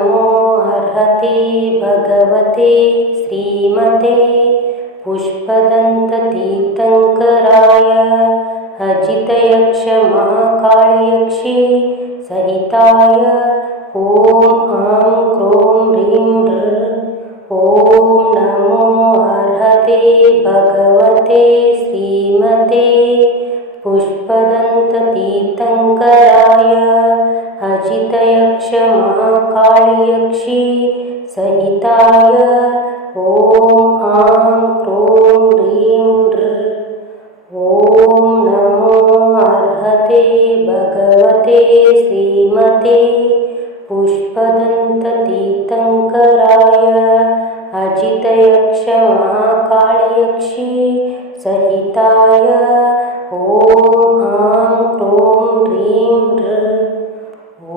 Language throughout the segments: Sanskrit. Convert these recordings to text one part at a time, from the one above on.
नमो अर्हते भगवते श्रीमते पुष्पदन्ततीर्थङ्कराय अजितयक्षमहाकाळयक्षी सहिताय ॐ आं क्रों ह्रीं ह्र ॐ नमो अर्हते भगवते श्रीमते पुष्पदन्ततीर्थङ्कराय अजितयक्षमहाकाळयक्षी सहिताय ॐ आं क्रों ह्रीं ह्र ॐ नमो अर्हते भगवते श्रीमते पुष्पदन्ततीर्थङ्कराय अजितयक्षमहाकाळयक्षी सहिताय ॐ आं क्रों ह्रीं ह्र ॐ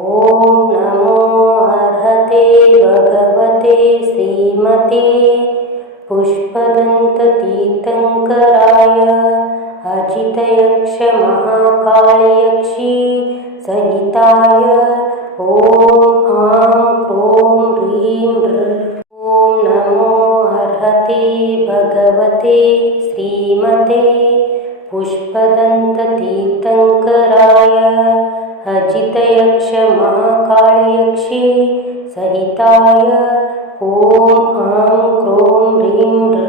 नमो अर्हते भगवते श्रीमते पुष्पदन्ततीर्थङ्कराय अजितयक्षमहाकाळयक्षी सहिताय ॐ आं क्रों ह्रीं ह्र ॐ नमो अर्हते भगवते श्रीमते पुष्पदन्ततीर्थङ्कराय अजितयक्षमहाकाळयक्षी सहिताय ॐ आं क्रों ह्रीं ह्र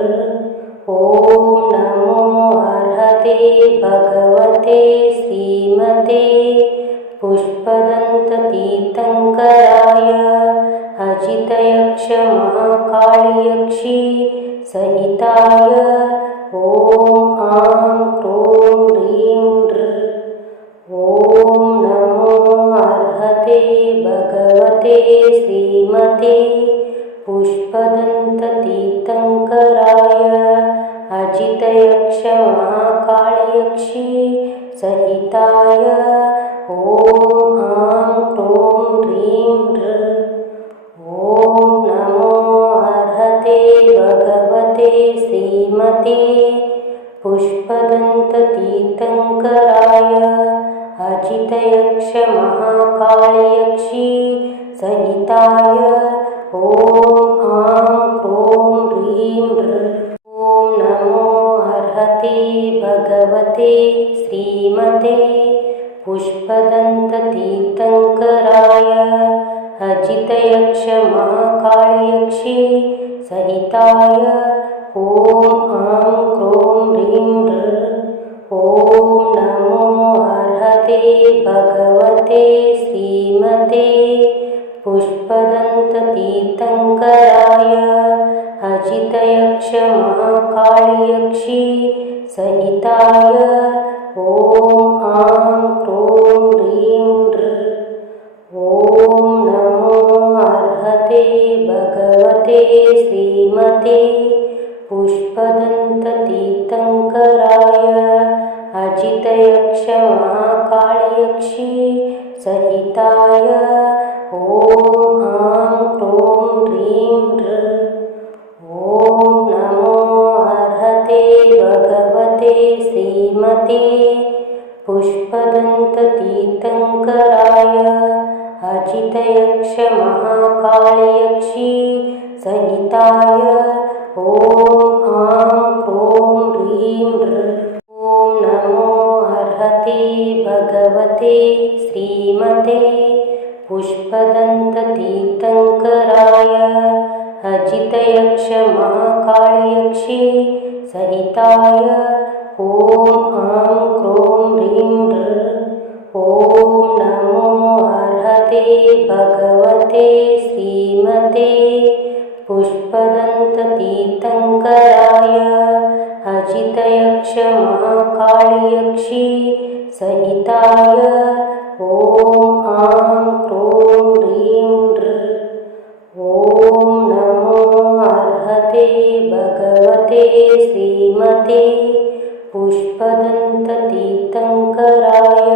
ॐ नमो अर्हते भगवते श्रीमते पुष्पदन्ततीर्थङ्कराय अजितयक्षमहाकाळयक्षी सहिताय ॐ आं क्रों ह्रीं ह्र ॐ नमो अर्हते भगवते श्रीमते पुष्पदन्ततीर्थङ्कराय अजितयक्षमहाकाळयक्षी सहिताय ॐ आं क्रों ह्रीं ह्र ॐ नमो अर्हते भगवते श्रीमते पुष्पदन्ततीर्थङ्कराय अजितयक्षमहाकाळयक्षी सहिताय ॐ आं क्रों ह्रीं ह्र ॐ नमो अर्हते भगवते श्रीमते पुष्पदन्ततीर्थङ्कराय अजितयक्षमहाकाळयक्षी सहिताय ॐ आं क्रों ह्रीं ह्र ॐ नमो अर्हते भगवते श्रीमते पुष्पदन्ततीर्थङ्कराय अजितयक्षमहाकाळयक्षी सहिताय ॐ आं क्रों ह्रीं ह्र ॐ नमो अर्हते भगवते श्रीमते पुष्पदन्ततीर्थङ्कराय अजितयक्षमहाकाळयक्षी सहिताय ॐ आं क्रों ह्रीं ह्र ॐ नमो अर्हते भगवते श्रीमते पुष्पदन्ततीर्थङ्कराय अजितयक्षमहाकाळयक्षी सहिताय ॐ आं क्रों ह्रीं ह्र ॐ नमो अर्हते भगवते श्रीमते पुष्पदन्ततीर्थङ्कराय अजितयक्षमहाकाळयक्षी सहिताय ॐ आं क्रों ह्रीं ह्र ॐ नमो अर्हते भगवते श्रीमते पुष्पदन्ततीर्थङ्कराय अजितयक्षमहाकाळयक्षी सहिताय ॐ आं क्रों ह्रीं ह्र ॐ नमो अर्हते भगवते श्रीमते पुष्पदन्ततीर्थङ्कराय अजितयक्षमहाकाळयक्षी सहिताय ॐ आं क्रों ह्रीं ह्र ॐ नमो अर्हते भगवते श्रीमते पुष्पदन्ततीर्थङ्कराय अजितयक्षमहाकाळयक्षी सहिताय ॐ आं क्रों ह्रीं ह्र ॐ नमो अर्हते भगवते श्रीमते पुष्पदन्ततीर्थङ्कराय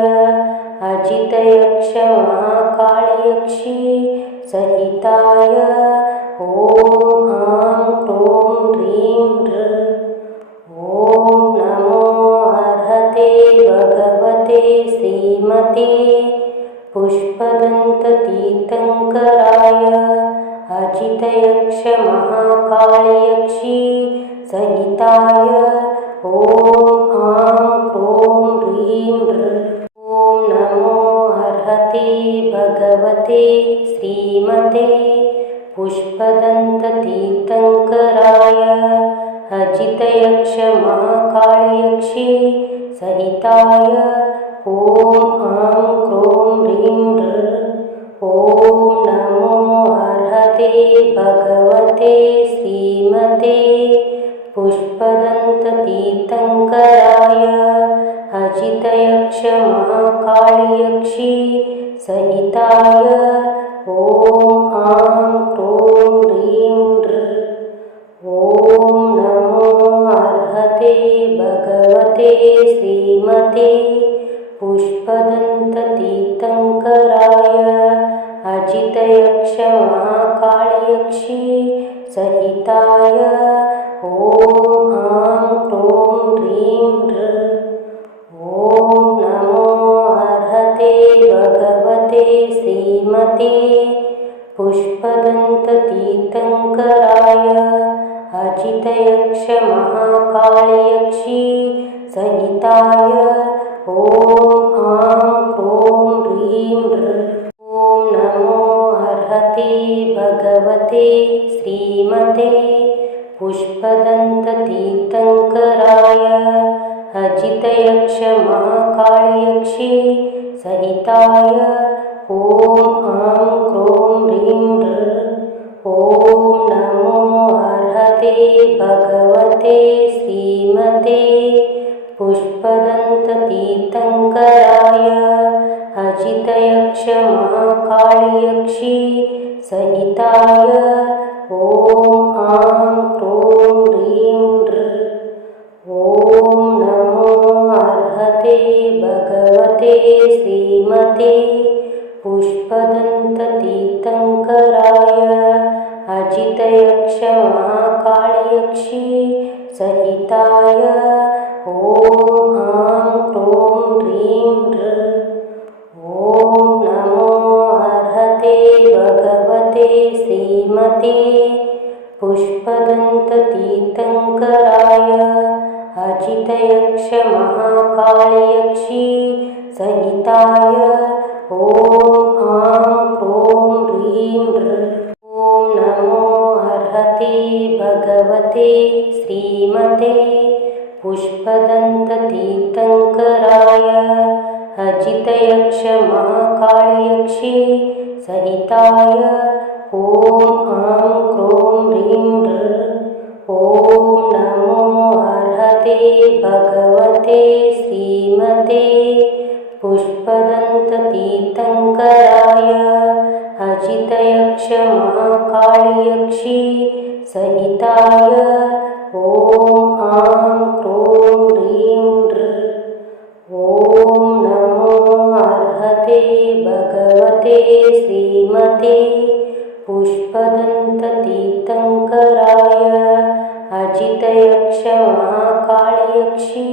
अजितयक्षमहाकाळयक्षी सहिताय ॐ आं क्रों ह्रीं ह्र ॐ नमो अर्हते भगवते श्रीमते पुष्पदन्ततीर्थङ्कराय तीर्थङ्कराय अजितयक्षमहाकाळयक्षी सहिताय ॐ आं क्रों ह्रीं ॐ नमो अर्हते भगवते श्रीमते पुष्पदन्ततीर्थङ्कराय अजितयक्षमहाकाळयक्षी सहिताय ॐ आं क्रों ह्रीं ॐ नमो अर्हते भगवते श्रीमते पुष्पदन्ततीर्थङ्कराय अजितयक्षमहाकाळयक्षी सहिताय ॐ आं क्रों ह्रीं ॐ नमो अर्हते भगवते श्रीमते पुष्पदन्ततीर्थङ्कराय अजितयक्षमहाकाळयक्षी सहिताय ॐ आं क्रों ह्रीं ॐ नमो अर्हते भगवते श्रीमते पुष्पदन्ततीर्थङ्कराय अजितयक्षमहाकाळयक्षी सहिताय ॐ आं क्रों ह्रीं ॐ नमो अर्हते भगवते श्रीमते पुष्पदन्ततीर्थङ्कराय अजितयक्षमहाकाळयक्षी सहिताय ॐ आं क्रों ह्रीं ॐ नमो अर्हते भगवते श्रीमते पुष्पदन्ततीर्थङ्कराय अजितयक्षमहाकाळयक्षी सहिताय ॐ आं क्रों ह्रीं ॐ नमो अर्हते भगवते श्रीमते पुष्पदन्ततीर्थङ्कराय अजितयक्षमहाकाळयक्षी सहिताय ॐ आं क्रों ह्रीं ॐ नमो अर्हते भगवते श्रीमते पुष्पदन्ततीर्थङ्कराय अजितयक्षमहाकाळयक्षी सहिताय ॐ आं क्रों ह्रीं ॐ नमो अर्हते भगवते श्रीमते पुष्पदन्ततीर्थङ्कराय अजितयक्षमहाकाळयक्षी सहिताय ॐ आं क्रों ह्रीं ॐ नमो अर्हते भगवते श्रीमते पुष्पदन्ततीर्थङ्कराय अजितयक्षमहाकाळयक्षी सहिताय ॐ आं क्रों ह्रीं ॐ नमो अर्हते भगवते श्रीमते पुष्पदन्ततीर्थङ्कराय अजितयक्षमहाकाळयक्षी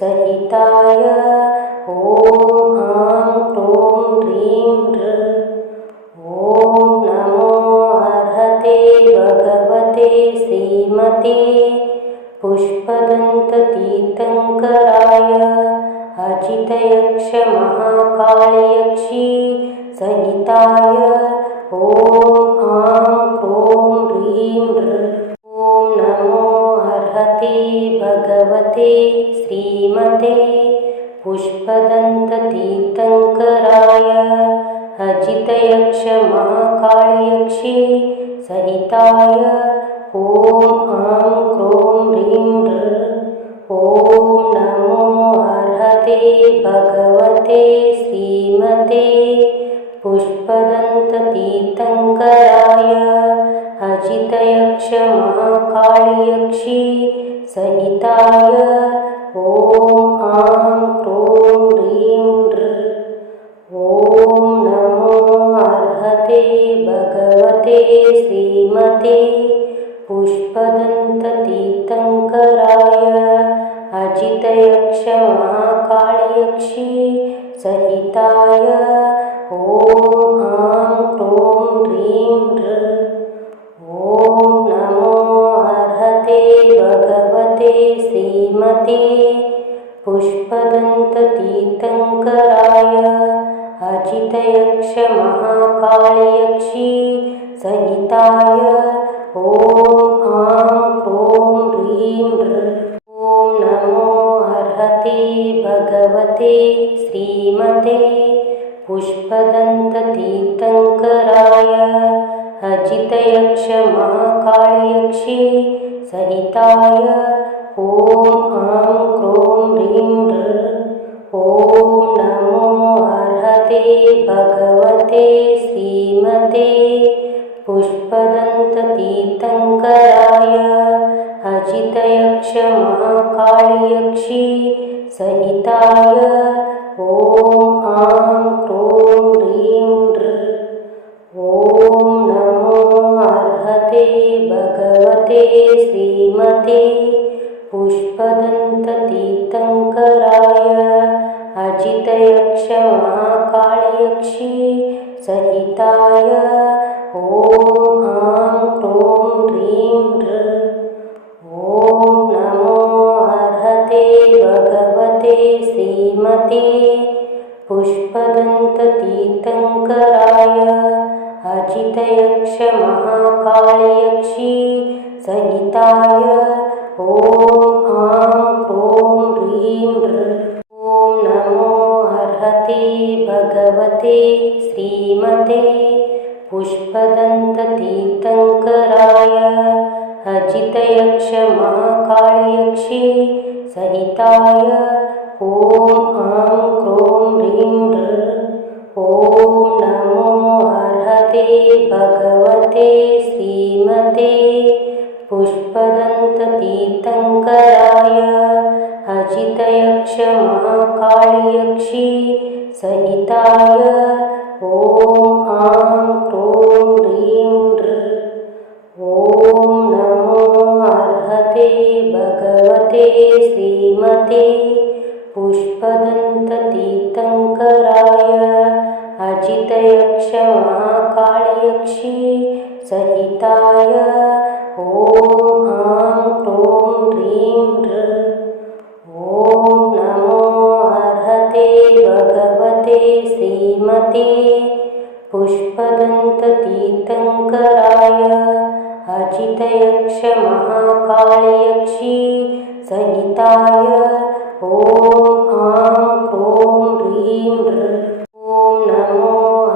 सहिताय ॐ आं क्रों ह्रीं ॐ नमो अर्हते भगवते श्रीमते पुष्पदन्ततीर्थङ्कराय अजितयक्षमहाकाळयक्षी सहिताय ॐ आं क्रों ह्रीं ॐ नमो अर्हते भगवते श्रीमते पुष्पदन्ततीर्थङ्कराय अजितयक्षमहाकाळयक्षी सहिताय ॐ आं क्रों ह्रीं ॐ नमो अर्हते भगवते श्रीमते पुष्पदन्ततीर्थङ्कराय अजितयक्षमहाकाळयक्षी सहिताय ॐ आं क्रों ह्रीं ॐ नमो अर्हते भगवते श्रीमते पुष्पदन्ततीर्थङ्कराय अजितयक्षमहाकाळयक्षी सहिताय ॐ आं क्रों ह्रीं महाकालयक्षी सहिताय ॐ आं क्रों ह्रीं ॐ नमो अर्हते भगवते श्रीमते पुष्पदन्ततीर्थङ्कराय अजितयक्ष महाकालयक्षी सहिताय ॐ आं क्रों ह्रीं ॐ नमो अर्हते भगवते श्रीमते पुष्पदन्ततीर्थङ्कराय अजितयक्ष महाकालयक्षी सहिताय ॐ आं क्रों ह्रीं ॐ नमो अर्हते भगवते श्रीमते पुष्पदन्ततीर्थङ्कराय अजितयक्ष महाकालयक्षी सहिताय ॐ आं क्रों ह्रीं ॐ नमो अर्हते भगवते श्रीमते पुष्पदन्ततीर्थङ्कराय अजितयक्ष महाकालयक्षी सहिताय ॐ आं क्रों ह्रीं ॐ नमो अर्हते भगवते श्रीमते पुष्पदन्ततीर्थङ्कराय अजितयक्ष महाकालयक्षी सहिताय ॐ आं क्रों ह्रीं ॐ नमो अर्हते भगवते श्रीमते पुष्पदन्ततीर्थङ्कराय अजितयक्ष महाकालयक्षी सहिताय ॐ आं क्रों ह्रीं ॐ नमो अर्हते भगवते श्रीमते पुष्पदन्ततीर्थङ्कराय अजितयक्ष महाकालयक्षी सहिताय ॐ आं क्रों ह्रीं ॐ नमो अर्हते भगवते श्रीमते पुष्पदन्ततीर्थङ्कराय अजितयक्ष महाकालयक्षी सहिताय ॐ आं क्रों ह्रीं ॐ नमो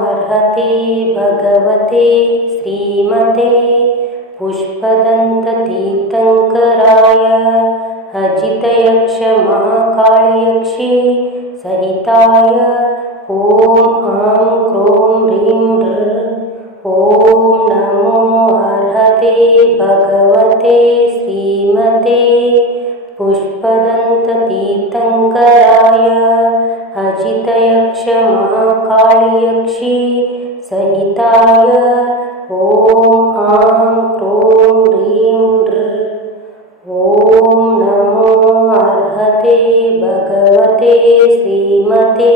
अर्हते भगवते श्रीमते पुष्पदन्ततीर्थङ्कराय अजितयक्ष महाकालयक्षी सहिताय ॐ आं क्रों ह्रीं ॐ नमो अर्हते भगवते श्रीमते पुष्पदन्ततीर्थङ्कराय अजितयक्ष महाकालयक्षी सहिताय ॐ आं क्रों ह्रीं ॐ नमो अर्हते भगवते श्रीमते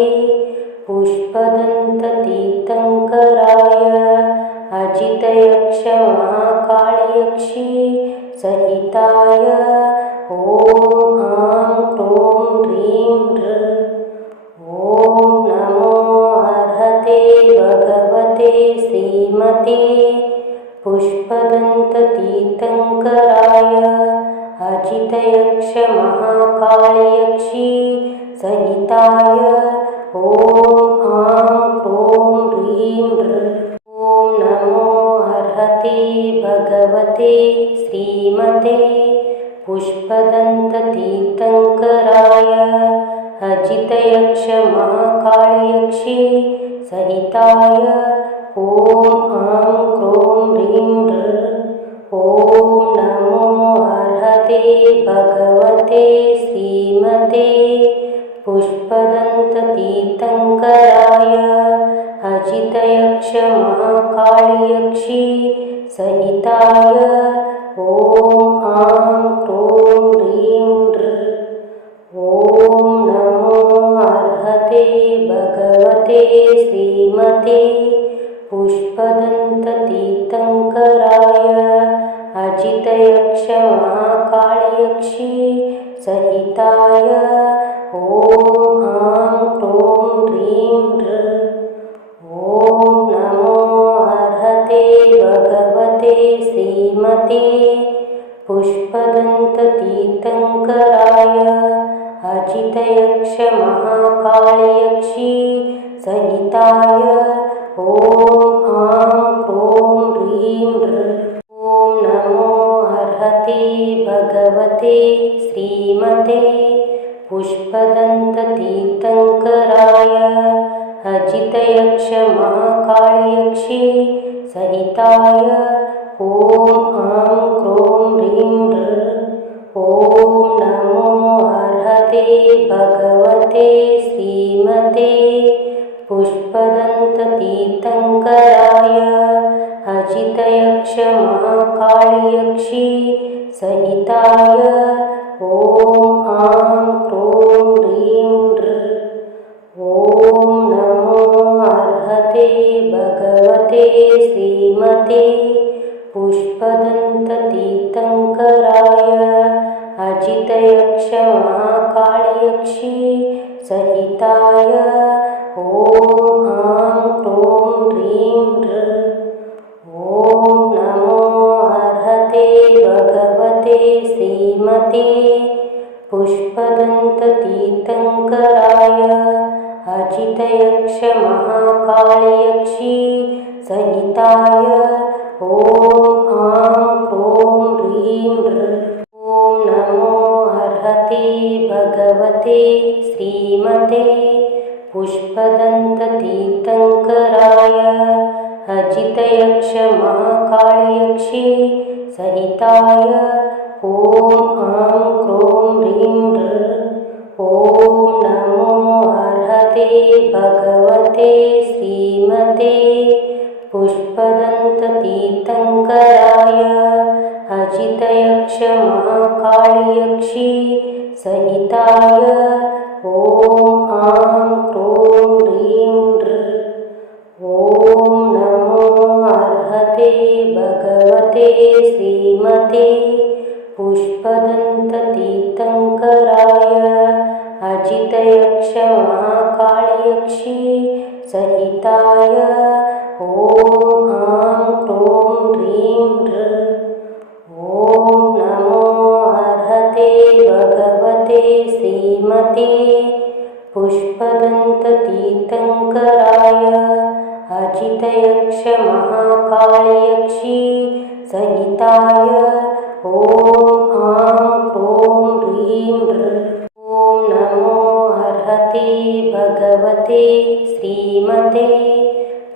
पुष्पदन्ततीर्थङ्कराय अजितयक्ष महाकालयक्षी सहिताय ॐ आं क्रों ह्रीं ॐ नमो अर्हते भगवते श्रीमते पुष्पदन्ततीर्थङ्कराय अजितयक्ष महाकालयक्षी सहिताय ॐ आं क्रों ह्रीं ॐ नमो अर्हते भगवते श्रीमते पुष्पदन्ततीर्थङ्कराय अजितयक्ष महाकालयक्षी सहिताय ॐ आं क्रों ह्रीं ॐ नमो अर्हते भगवते श्रीमते पुष्पदन्ततीर्थङ्कराय अजितयक्ष महाकालयक्षी सहिताय ॐ आं क्रों ह्रीं ॐ नमो अर्हते भगवते श्रीमते पुष्पदन्ततीर्थङ्कराय अजितयक्ष महाकालयक्षी सहिताय ॐ आं क्रों ह्रीं ॐ नमो भगवते श्रीमते पुष्पदन्ततीर्थङ्कराय अजितयक्षमहाकालयक्षी सहिताय ॐ आं क्रों ह्रीं ॐ नमो अर्हते भगवते श्रीमते पुष्पदन्ततीर्थङ्कराय अजितयक्षमहाकालयक्षी सहिताय ॐ आं क्रों ह्रीं ॐ नमो अर्हते भगवते श्रीमते पुष्पदन्ततीर्थङ्कराय अजितयक्षमहाकालयक्षी सहिताय ॐ आं क्रों ह्रीं ॐ नमो अर्हते भगवते श्रीमते पुष्पदन्ततीर्थङ्कराय अजितयक्षमहाकालयक्षी सहिताय ॐ आं क्रों ह्रीं ॐ नमो अर्हते भगवते श्रीमते पुष्पदन्ततीर्थङ्कराय अजितयक्षमहाकालयक्षी सहिताय ॐ आं क्रों ह्रीं ॐ नमो अर्हते भगवते श्रीमते पुष्पदन्ततीर्थङ्कराय अजितयक्षमहाकालयक्षी सहिताय ॐ आं क्रों ह्रीं ॐ नमो अर्हते भगवते श्रीमते पुष्पदन्ततीर्थङ्कराय अजितयक्षमहाकालयक्षी सहिताय ॐ आं क्रों ह्रीं ॐ नमो अर्हते भगवते श्रीमते पुष्पदन्ततीर्थङ्कराय अजितयक्षमहाकालयक्षी सहिताय ॐ आं क्रों ह्रीं ॐ नमो अर्हते भगवते श्रीमते पुष्पदन्ततीर्थङ्कराय अजितयक्षमहाकालयक्षी सहिताय ॐ आं क्रों ह्रीं ॐ नमो अर्हते भगवते श्रीमते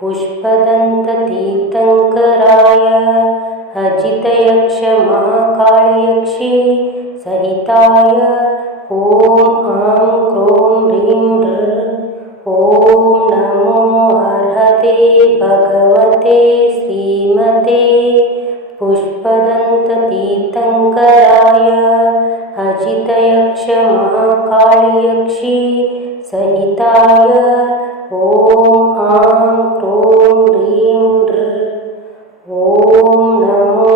पुष्पदन्ततीर्थङ्कराय अजितयक्षमहाकालयक्षी सहिताय ॐ आं क्रों ह्रीं ॐ नमो अर्हते भगवते श्रीमते पुष्पदन्ततीर्थङ्कराय अजितयक्षमहाकालयक्षी सहिताय ॐ आं क्रों ह्रीं ॐ नमो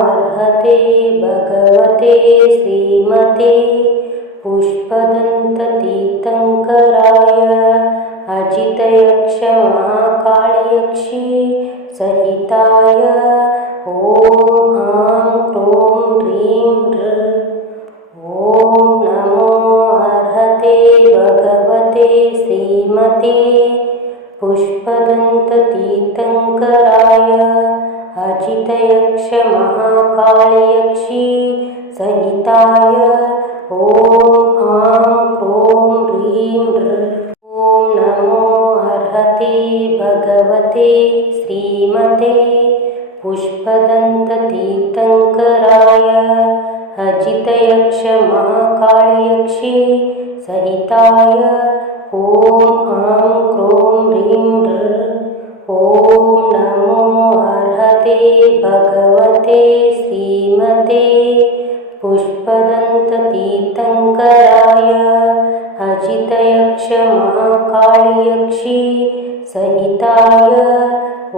अर्हते भगवते श्रीमते पुष्पदन्ततीर्थङ्कराय अजितयक्षमहाकालयक्षी सहिताय ॐ आं क्रों ह्रीं ॐ नमो अर्हते भगवते श्रीमते पुष्पदन्ततीर्थङ्कराय अजितयक्षमहाकालयक्षी सहिताय ॐ आं क्रों ह्रीं ॐ नमो अर्हते भगवते श्रीमते पुष्पदन्ततीर्थङ्कराय अजितयक्षमहाकालयक्षी सहिताय ॐ आं क्रों ह्रीं ॐ नमो अर्हते भगवते श्रीमते पुष्पदन्ततीर्थङ्कराय अजितयक्षमहाकालयक्षी सहिताय ॐ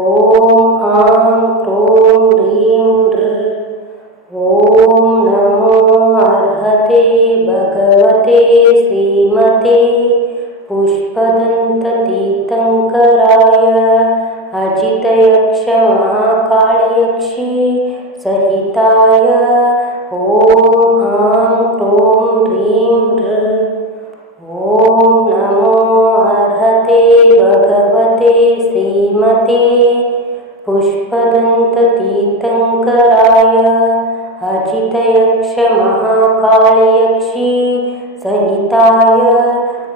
आं क्रों ह्रीं ॐ नमो अर्हते भगवते श्रीमते पुष्पदन्ततीर्थङ्कराय अजितयक्षमहाकालयक्षी महाकाळयक्षी सहिताय ॐ आं क्रों ह्रीं ह्र ॐ नमो अर्हते भगवते श्रीमते पुष्पदन्ततीर्थङ्कराय अजितयक्षमहाकाळयक्षी सहिताय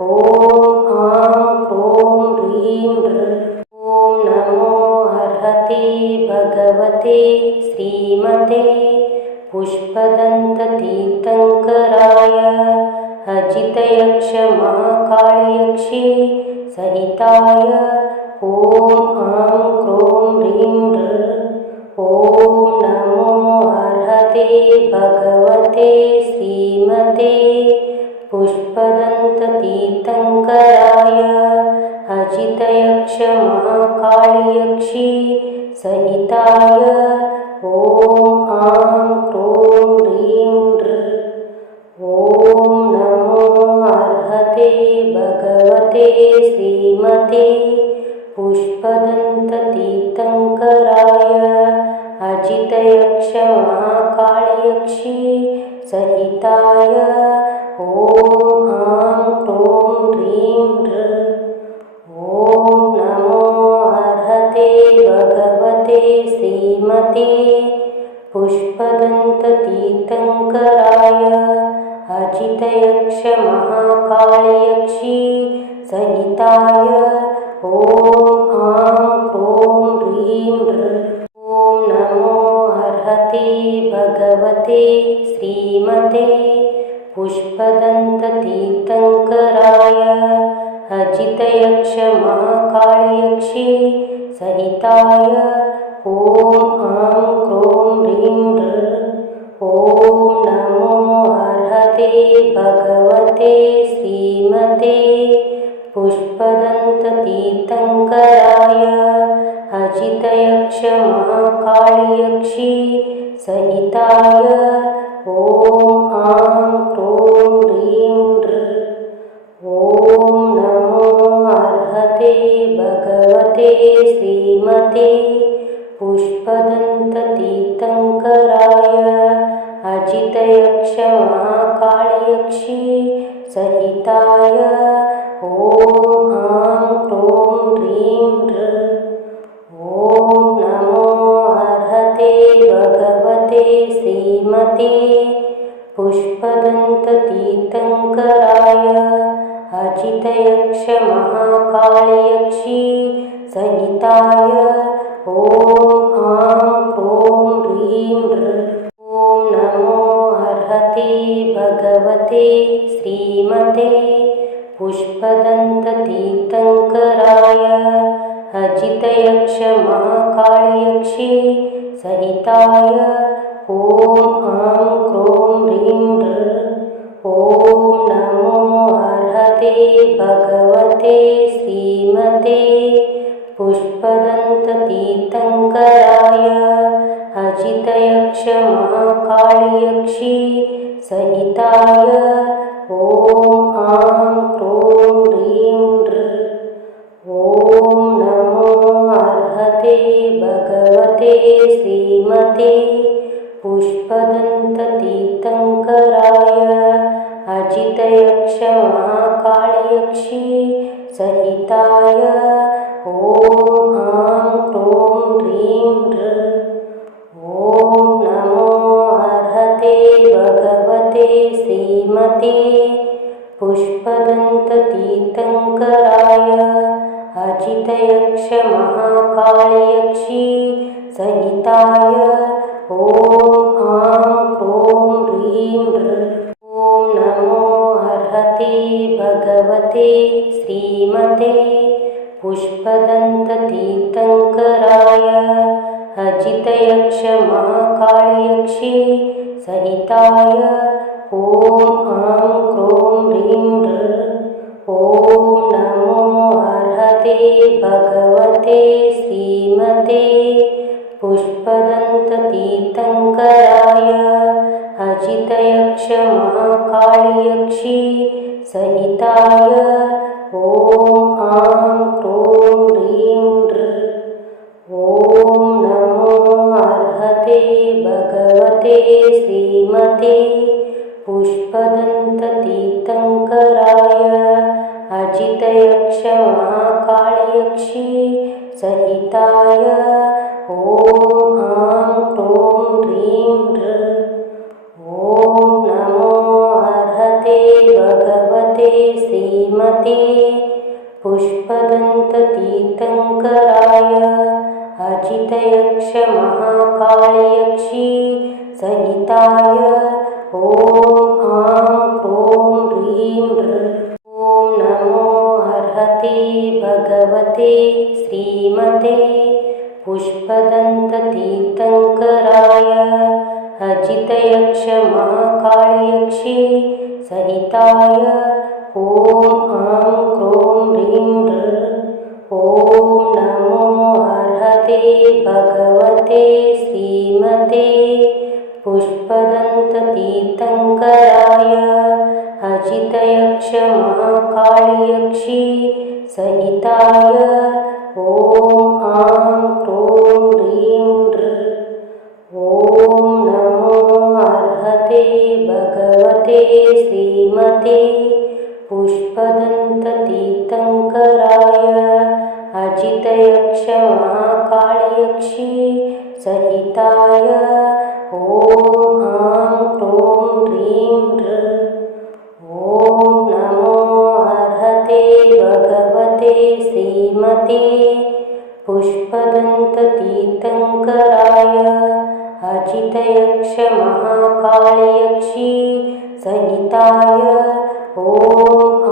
ॐ आं क्रों ह्रीं ह्र ॐ नमो अर्हते भगवते श्रीमते पुष्पदन्ततीर्थङ्कराय अजितयक्षमहाकाळयक्षी सहिताय ॐ आं क्रों ह्रीं ह्र ॐ नमो अर्हते भगवते श्रीमते पुष्पदन्ततीर्थङ्कराय अजितयक्षमहाकाळयक्षी सहिताय ॐ आं क्रों ह्रीं ह्र ॐ नमो अर्हते भगवते श्रीमते पुष्पदन्ततीर्थङ्कराय अजितयक्षमहाकाळयक्षी सहिताय ॐ आं क्रों ह्रीं ह्र ॐ नमो अर्हते भगवते श्रीमते पुष्पदन्ततीर्थङ्कराय अजितयक्षमहाकाळयक्षी सहिताय ॐ आं क्रों ह्रीं ह्र ॐ नमो अर्हते भगवते श्रीमते पुष्पदन्ततीर्थङ्कराय अजितयक्षमहाकाळयक्षी सहिताय ॐ आं क्रों ह्रीं ह्र ॐ नमो अर्हते भगवते श्रीमते पुष्पदन्ततीर्थङ्कराय अजितयक्षमहाकाळयक्षी सहिताय ॐ आं क्रों ह्रीं ह्र ॐ नमो अर्हते भगवते श्रीमते पुष्पदन्ततीर्थङ्कराय अजितयक्षमहाकाळयक्षी सहिताय ॐ आं क्रों ह्रीं ह्र ॐ नमो अर्हते भगवते श्रीमते पुष्पदन्ततीर्थङ्कराय अजितयक्षमहाकाळयक्षी सहिताय ॐ आं क्रों ह्रीं ह्र ॐ नमो अर्हते भगवते श्रीमते पुष्पदन्ततीर्थङ्कराय अजितयक्षमहाकाळयक्षी सहिताय ॐ आं क्रों ह्रीं ह्र ॐ नमो अर्हते भगवते श्रीमते पुष्पदन्ततीर्थङ्कराय अजितयक्षमहाकाळयक्षी सहिताय ॐ आं क्रों ह्रीं ह्र ॐ नमो अर्हते भगवते श्रीमते पुष्पदन्ततीर्थङ्कराय अजितयक्षमहाकाळयक्षी सहिताय ॐ आं क्रों ह्रीं ह्र ॐ नमो अर्हते भगवते श्रीमते पुष्पदन्ततीर्थङ्कराय अजितयक्षमहाकाळयक्षी सहिताय ॐ आं क्रों ह्रीं ह्र ॐ नमो अर्हते भगवते श्रीमते पुष्पदन्ततीर्थङ्कराय अजितयक्षमहाकाळयक्षी सहिताय ॐ आं क्रों ह्रीं ह्र ॐ नमो अर्हते भगवते श्रीमते पुष्पदन्ततीर्थङ्कराय अजितयक्षमहाकाळयक्षी सहिताय ॐ आं क्रों ह्रीं ह्र ॐ नमो भगवते श्रीमते पुष्पदन्ततीर्थङ्कराय अजितयक्षमहाकाळयक्षी सहिताय ॐ आं क्रों ह्रीं ॐ नमो अर्हते भगवते श्रीमते पुष्पदन्ततीर्थङ्कराय अजितयक्षमहाकाळयक्षी सहिताय ॐ आं क्रों ह्रीं ॐ नमो अर्हते भगवते श्रीमते पुष्पदन्ततीर्थङ्कराय अजितयक्षमहाकाळयक्षी सहिताय ॐ आं क्रों ह्रीं ॐ नमो अर्हते भगवते श्रीमते पुष्पदन्ततीर्थङ्कराय अजितयक्षमहाकाळयक्षी सहिताय ॐ आं क्रों ह्रीं ॐ नमो अर्हते भगवते श्रीमते पुष्पदन्ततीर्थङ्कराय अजितयक्षमहाकाळयक्षी सहिताय ॐ आं क्रों ह्रीं ॐ नमो अर्हते भगवते श्रीमते पुष्पदन्ततीर्थङ्कराय अजितयक्षमहाकाळयक्षी सहिताय ॐ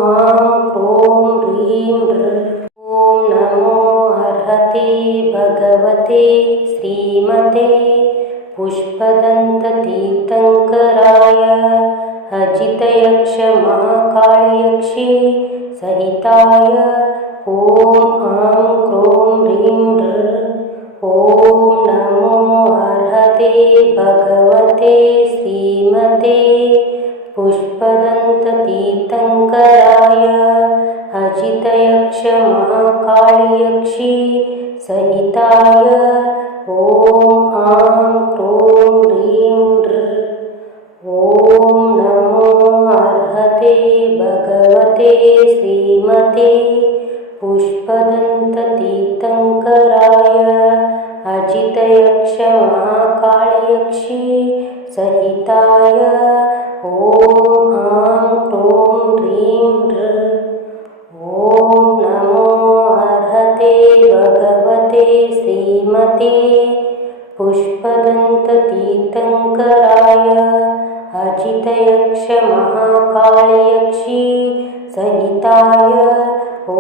आं क्रों ह्रीं ॐ नमो अर्हते भगवते श्रीमते पुष्पदन्ततीर्थङ्कराय अजितयक्षमहाकाळयक्षी सहिताय ॐ आं क्रों ह्रीं ॐ नमो अर्हते भगवते श्रीमते पुष्पदन्ततीर्थङ्कराय अजितयक्षमहाकाळयक्षी सहिताय ॐ आं क्रों ह्रीं ॐ नमो अर्हते भगवते श्रीमते पुष्पदन्ततीर्थङ्कराय अजितयक्षमहाकाळयक्षी सहिताय ॐ आं क्रों ह्रीं ॐ नमो अर्हते भगवते श्रीमते पुष्पदन्ततीर्थङ्कराय अजितयक्षमहाकाळयक्षी सहिताय ॐ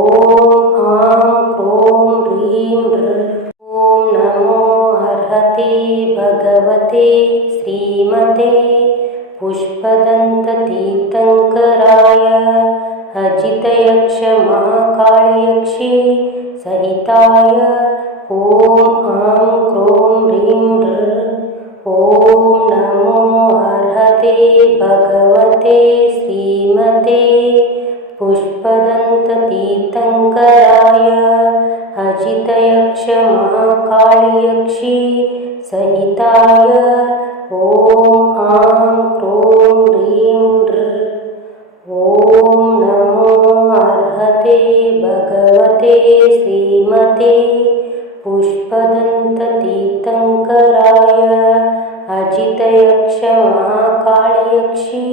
आं क्रों ह्रीं ॐ नमो अर्हते भगवते श्रीमते पुष्पदन्ततीर्थङ्कराय अजितयक्षमहाकाळयक्षी सहिताय ॐ आं क्रों ह्रीं ॐ नमो अर्हते भगवते श्रीमते पुष्पदन्ततीर्थङ्कराय अजितयक्षमहाकाळयक्षी सहिताय ॐ आं क्रों ह्रीं ॐ नमो अर्हते भगवते श्रीमते पुष्पदन्ततीर्थङ्कराय अजितयक्षमहाकाळयक्षी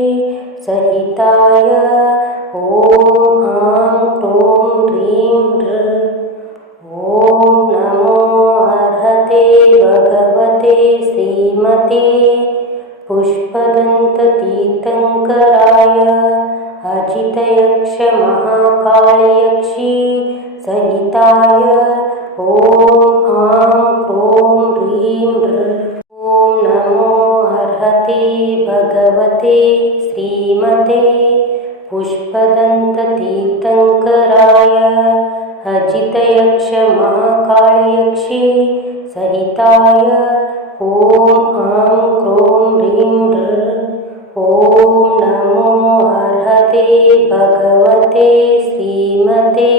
सहिताय ॐ आं क्रों ह्रीं ॐ नमो अर्हते भगवते श्रीमते पुष्पदन्ततीर्थङ्कराय अजितयक्षमहाकाळयक्षी सहिताय ॐ आं क्रों ह्रीं ॐ नमो अर्हते भगवते श्रीमते पुष्पदन्ततीर्थङ्कराय अजितयक्षमहाकाळयक्षी सहिताय ॐ आं क्रों ह्रीं ॐ नमो अर्हते भगवते श्रीमते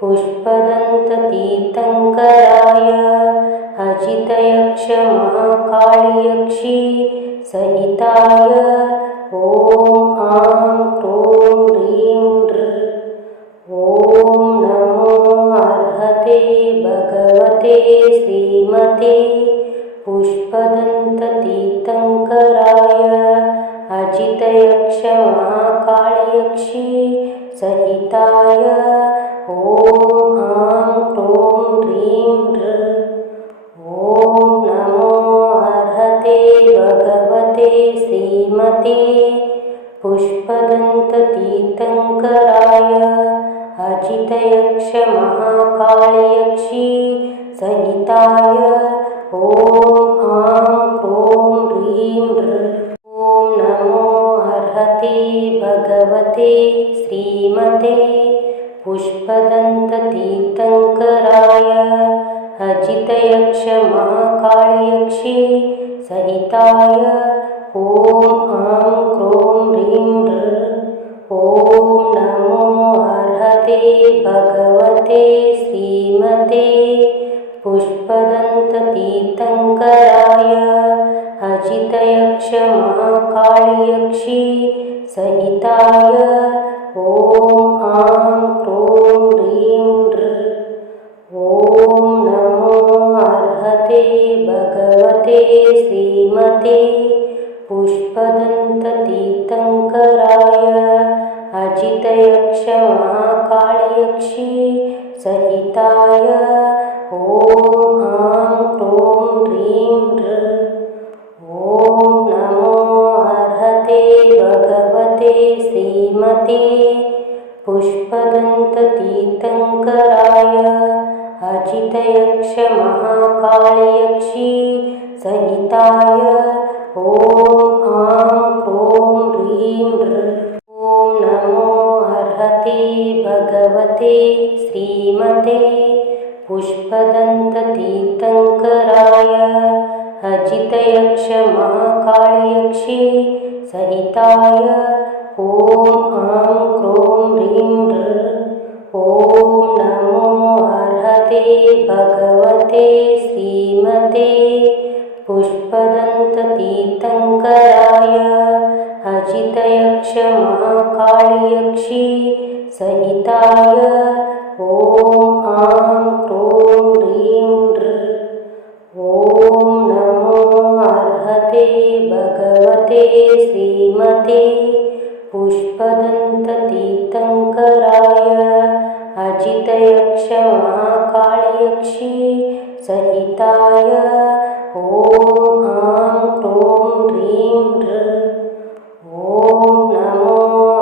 पुष्पदन्ततीर्थङ्कराय अजितयक्षमहाकाळयक्षी महाकाळयक्षी सहिताय ॐ आं क्रों ह्रीं नृ ॐ नमो अर्हते भगवते श्रीमते पुष्पदन्ततीर्थङ्कराय अजितयक्षमहाकाळयक्षी सहिताय ॐ आं क्रों ह्रीं नृ ॐ नमो अर्हते भगवते श्रीमते पुष्पदन्ततीर्थङ्कराय अजितयक्षमहाकाळयक्षी सहिताय ॐ आं क्रों ह्रीं नृ ॐ नमो अर्हते भगवते श्रीमते पुष्पदन्ततीर्थङ्कराय अजितयक्षमहाकाळयक्षी सहिताय ॐ आं क्रों ह्रीं नृ ॐ नमो अर्हते भगवते श्रीमते पुष्पदन्ततीर्थङ्कराय अजितयक्षमहाकाळयक्षी सहिताय ॐ आं क्रों ह्रीं नृ ॐ नमो अर्हते भगवते श्रीमते पुष्पदन्ततीर्थङ्कराय अजितयक्षमहाकाळयक्षी सहिताय ॐ आं क्रों ह्रीं नृ ॐ नमो अर्हते भगवते श्रीमते पुष्पदन्ततीर्थङ्कराय अजितयक्षमहाकाळयक्षी सहिताय ॐ आं क्रों ह्रीं नृ ॐ नमो अर्हते भगवते श्रीमते पुष्पदन्ततीर्थङ्कराय अजितयक्षमहाकाळयक्षी सहिताय ॐ आं क्रों ह्रीं नृ ॐ नमो अर्हते भगवते श्रीमते पुष्पदन्ततीर्थङ्कराय अजितयक्षमहाकाळयक्षी सहिताय ॐ आं क्रों ह्रीं नृ ॐ नमो अर्हते भगवते श्रीमते पुष्पदन्ततीर्थङ्कराय अजितयक्षमहाकाळयक्षी सहिताय ॐ आं क्रों ह्रीं नृ ॐ नमो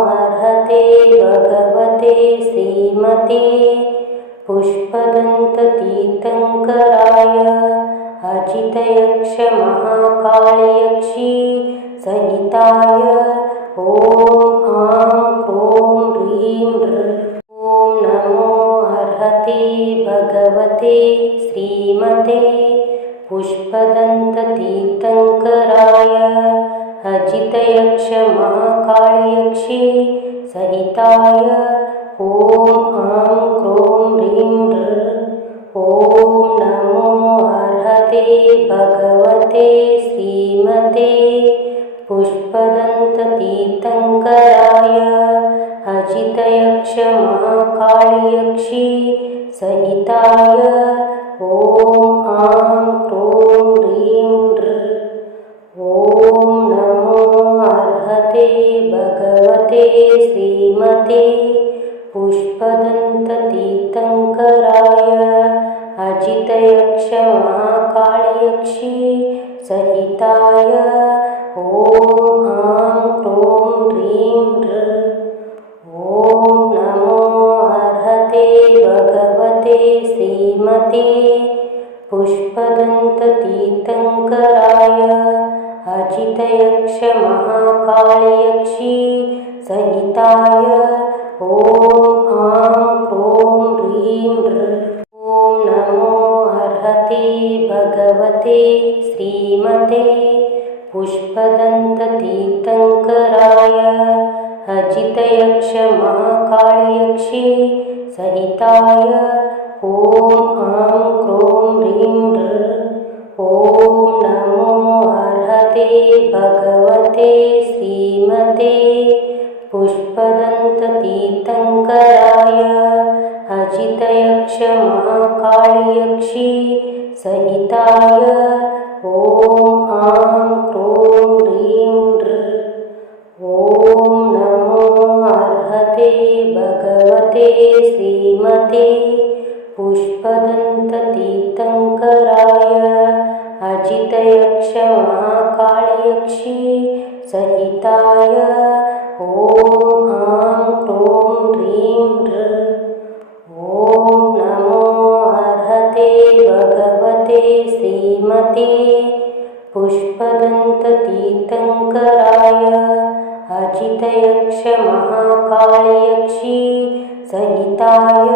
अर्हते भगवते श्रीमते पुष्पदन्ततीर्थङ्कराय अजितयक्षमहाकाळयक्षी सहिताय ॐ आं क्रों ह्रीं नृ ॐ नमो अर्हते भगवते श्रीमते पुष्पदन्ततीर्थङ्कराय अजितयक्षमहाकाळयक्षी सहिताय ॐ आं क्रों ह्रीं नृ ॐ नमो अर्हते भगवते श्रीमते पुष्पदन्ततीर्थङ्कराय अजितयक्षमहाकाळयक्षी सहिताय ॐ आं क्रों ह्रीं नृ ॐ नमो अर्हते भगवते श्रीमते पुष्पदन्ततीर्थङ्कराय अजितयक्षमहाकाळयक्षी सहिताय ॐ आं क्रों ह्रीं नृ ॐ नमो अर्हते भगवते श्रीमते पुष्पदन्ततीर्थङ्कराय अजितयक्षमहाकाळयक्षी सहिताय ॐ आं क्रों ह्रीं नृ ॐ नमो अर्हते भगवते श्रीमते पुष्पदन्ततीर्थङ्कराय अजितयक्षमहाकाळयक्षी सहिताय ॐ आं क्रों ह्रीं नृ ॐ नमो अजितयक्षमहाकाळयक्षी सहिताय ॐ आं क्रों ह्रीं ह्रः। ॐ नमो अर्हते भगवते श्रीमते पुष्पदन्ततीर्थङ्कराय अजितयक्षमहाकाळयक्षी सहिताय